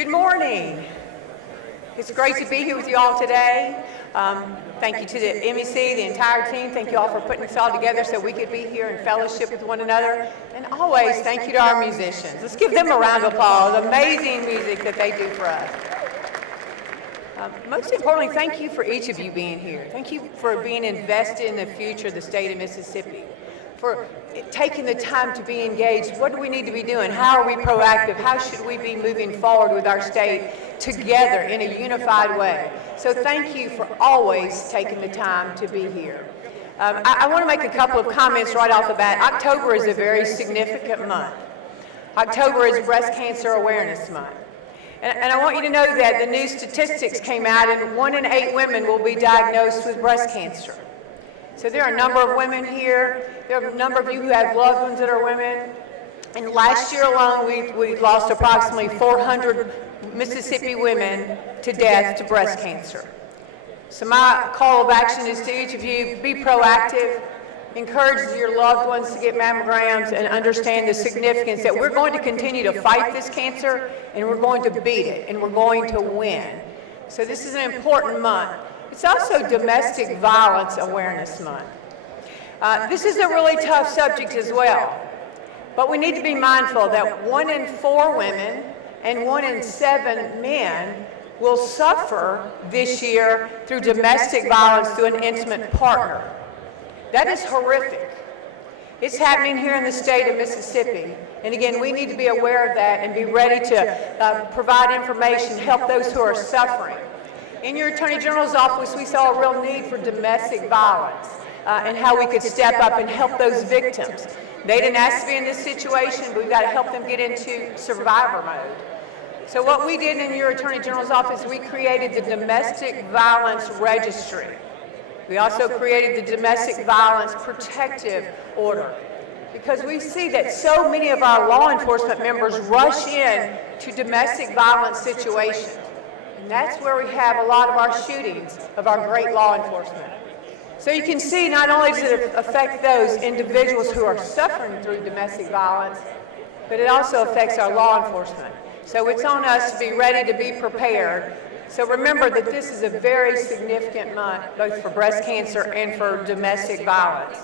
Good morning. It's great to be here with you all today. Thank you to the MEC, the entire team. Thank you all for putting this all together so we could be here in fellowship with one another. And always, thank you to our musicians. Let's give them a round of applause. Amazing music that they do for us. Most importantly, thank you for each of you being here. Thank you for being invested in the future of the state of Mississippi, for taking the time to be engaged. What do we need to be doing? How are we proactive? How should we be moving forward with our state together in a unified way? So thank you for always taking the time to be here. I want to make a couple of comments right off the bat. October is a very significant month. October is Breast Cancer Awareness Month. And I want you to know that the new statistics came out and 1 in 8 women will be diagnosed with breast cancer. So there are a number of women here. There are a number of you who have loved ones that are women. And last year alone, we lost approximately 400 Mississippi women to death to breast cancer. So my call of action is to each of you, be proactive, encourage your loved ones to get mammograms, and understand the significance that we're going to continue to fight this cancer, and we're going to beat it, and we're going to win. So this is an important month. It's also Domestic Violence Awareness Month. This is a really tough subject as well, but we need to be mindful that 1 in 4 women and 1 in 7 men will suffer this year through domestic violence through an intimate partner. That is horrific. It's happening here in the state of Mississippi. And again, we need to be aware of that and be ready to provide information, help those who are suffering. In your Attorney General's office, we saw a real need for domestic violence and how we could step up and help those victims. They didn't ask to be in this situation, but we've got to help them get into survivor mode. So what we did in your Attorney General's office, we created the Domestic Violence Registry. We also created the Domestic Violence Protective Order, because we see that so many of our law enforcement members rush in to domestic violence situations. And that's where we have a lot of our shootings of our great law enforcement. So you can see not only does it affect those individuals who are suffering through domestic violence, but it also affects our law enforcement. So it's on us to be ready to be prepared. So remember that this is a very significant month, both for breast cancer and for domestic violence.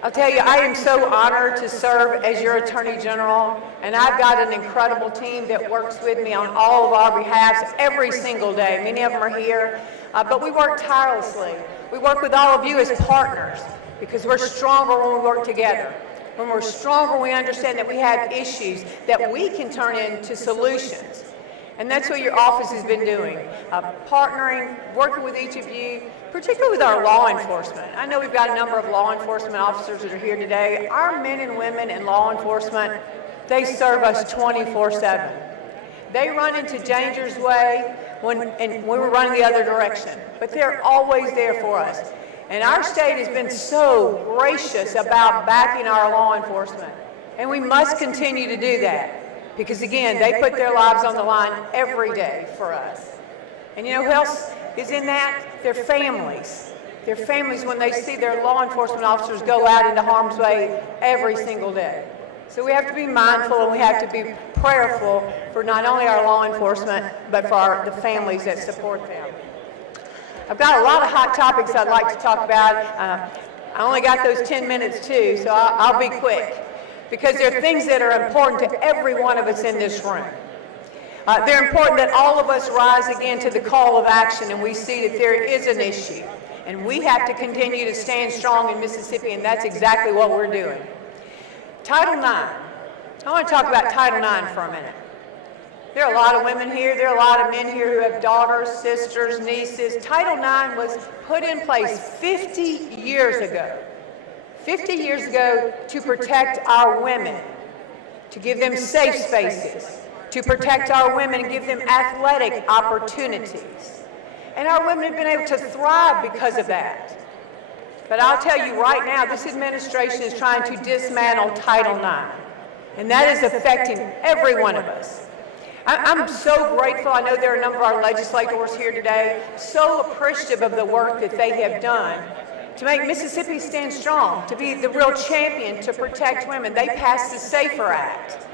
I'll tell you, I am so honored to serve as your Attorney General, and I've got an incredible team that works with me on all of our behalves every single day. Many of them are here, but we work tirelessly. We work with all of you as partners, because we're stronger when we work together. When we're stronger, we understand that we have issues that we can turn into solutions. And that's what your office has been doing, partnering, working with each of you, particularly with our law enforcement. I know we've got a number of law enforcement officers that are here today. Our men and women in law enforcement, they serve us 24/7. They run into danger's way when we're running the other direction, but they're always there for us. And our state has been so gracious about backing our law enforcement, and we must continue to do that. Because again, they put their lives on the line every day for us. And you know who else is in that? Their families. Their families when they see their law enforcement officers go out into harm's way every single day. So we have to be mindful and we have to be prayerful for not only our law enforcement, but for the families that support them. I've got a lot of hot topics I'd like to talk about. I only got those 10 minutes too, so I'll be quick. Because there are things that are important to every one of us in this room. They're important that all of us rise again to the call of action and we see that there is an issue. And we have to continue to stand strong in Mississippi, and that's exactly what we're doing. Title IX. I want to talk about Title IX for a minute. There are a lot of women here. There are a lot of men here who have daughters, sisters, nieces. Title IX was put in place 50 years ago. 50 years ago to protect our women, to give them safe spaces, to protect our women and give them athletic opportunities. And our women have been able to thrive because of that. But I'll tell you right now, this administration is trying to dismantle Title IX, and that is affecting every one of us. I'm so grateful. I know there are a number of our legislators here today, so appreciative of the work that they have done to make Mississippi stand strong, to be the real champion to protect women. They passed the SAFER Act.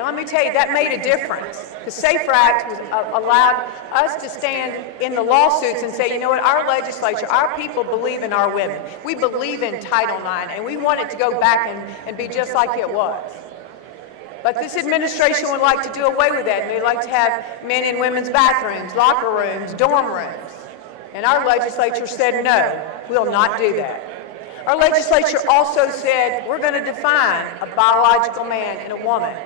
And let me tell you, that made a difference. The SAFER Act was, allowed us to stand in the lawsuits and say, you know what, our legislature, our people believe in our women. We believe in Title IX, and we want it to go back and be just like it was. But this administration would like to do away with that, and they'd like to have men in women's bathrooms, locker rooms, dorm rooms. And our legislature said, no, we'll not do that. Our legislature also said, we're going to define a biological man and a woman.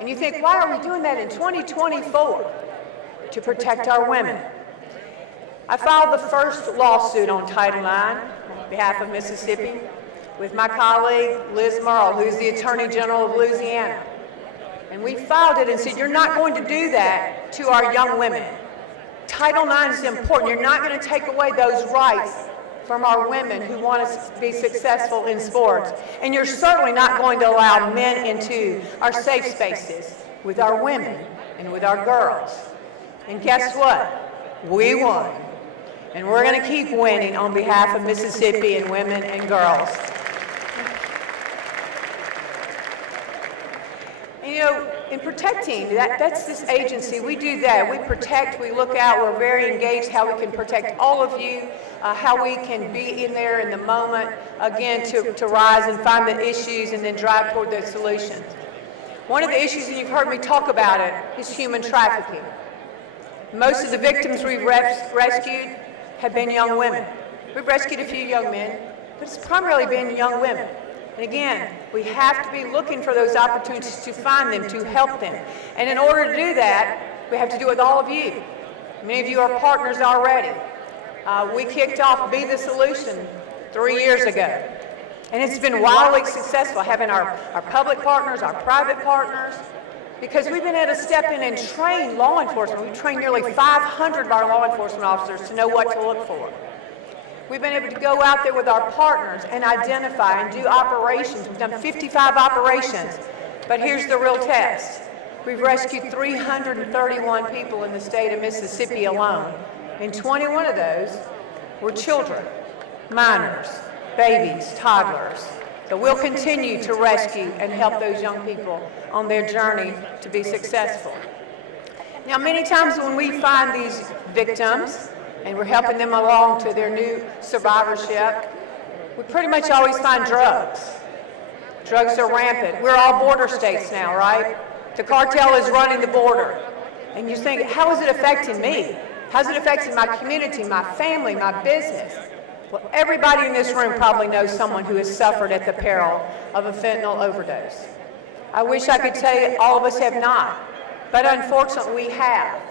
And you think, why are we doing that in 2024? To protect our women. I filed the first lawsuit on Title IX on behalf of Mississippi with my colleague, Liz Merle, who's the Attorney General of Louisiana. And we filed it and said, you're not going to do that to our young women. Title IX is important. You're not going to take away those rights from our women who want us to be successful in sports. And you're certainly not going to allow men into our safe spaces with our women and with our girls. And guess what? We won. And we're going to keep winning on behalf of Mississippi and women and girls. And you know, in protecting, that's this agency. We do that. We protect, we look out, we're very engaged how we can protect all of you, how we can be in there in the moment, again, to rise and find the issues and then drive toward those solutions. One of the issues, and you've heard me talk about it, is human trafficking. Most of the victims we've rescued have been young women. We've rescued a few young men, but it's primarily been young women. And again, we have to be looking for those opportunities to find them, to help them. And in order to do that, we have to do it with all of you. Many of you are partners already. We kicked off Be the Solution 3 years ago. And it's been wildly successful, having our public partners, our private partners, because we've been able to step in and train law enforcement. We've trained nearly 500 of our law enforcement officers to know what to look for. We've been able to go out there with our partners and identify and do operations. We've done 55 operations, but here's the real test. We've rescued 331 people in the state of Mississippi alone, and 21 of those were children, minors, babies, toddlers. So we'll continue to rescue and help those young people on their journey to be successful. Now, many times when we find these victims, and we're helping them along to their new survivorship, we pretty much always find drugs. Drugs are rampant. We're all border states now, right? The cartel is running the border. And you think, how is it affecting me? How's it affecting my community, my family, my business? Well, everybody in this room probably knows someone who has suffered at the peril of a fentanyl overdose. I wish I could tell you all of us have not, but unfortunately we have.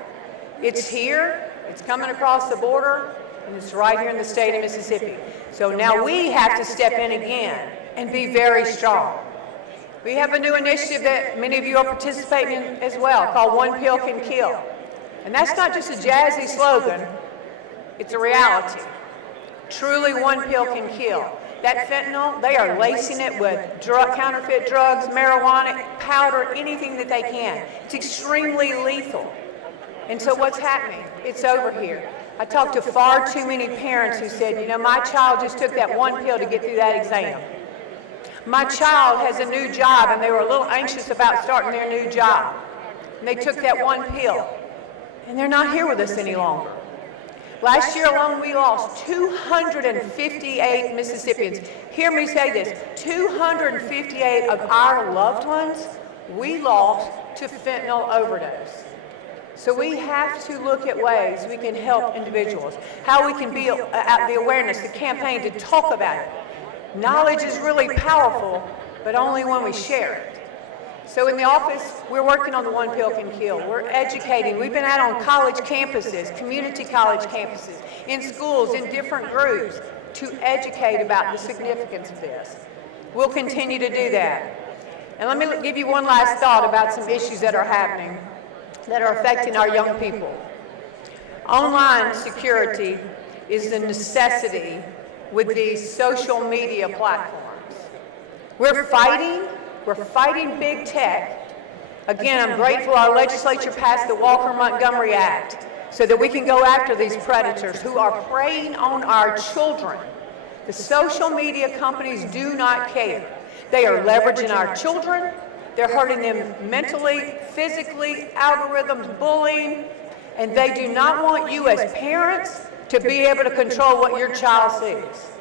It's here. It's coming across the border, and it's right here in the state of Mississippi. So now we have to step in again and be very strong. We have a new initiative that many of you are participating in as well, called One Pill Can Kill. And that's not just a jazzy slogan, it's a reality. Truly, one pill can kill. That fentanyl, they are lacing it with counterfeit drugs, marijuana, powder, anything that they can. It's extremely lethal. And so what's happening? It's over here. I talked to far too many parents who said, you know, my child just took that one pill to get through that exam. My child has a new job, and they were a little anxious about starting their new job. And they took that one pill. And they're not here with us any longer. Last year alone, we lost 258 Mississippians. Hear me say this, 258 of our loved ones we lost to fentanyl overdose. So we have to look at ways we can help individuals, how we can build the awareness, the campaign to talk about it. Knowledge is really powerful, but only when we share it. So in the office, we're working on the One Pill Can Kill. We're educating. We've been out on college campuses, community college campuses, in schools, in different groups, to educate about the significance of this. We'll continue to do that. And let me give you one last thought about some issues that are happening that are affecting our young people. Online security is a necessity with these social media platforms. We're fighting big tech. Again, I'm grateful our legislature passed the Walker-Montgomery Act so that we can go after these predators who are preying on our children. The social media companies do not care. They are leveraging our children. They're hurting them mentally, physically, algorithms, bullying, and they do not want you as parents to be able to control what your child sees.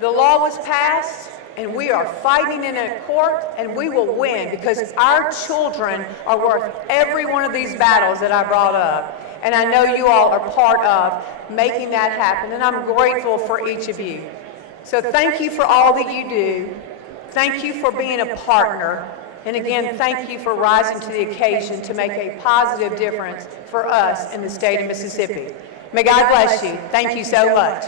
The law was passed, and we are fighting in a court, and we will win because our children are worth every one of these battles that I brought up. And I know you all are part of making that happen, and I'm grateful for each of you. So thank you for all that you do. Thank you for being a partner. And again, thank you for rising to the occasion to make a positive difference for us in the state of Mississippi. May God bless you. Thank you so much.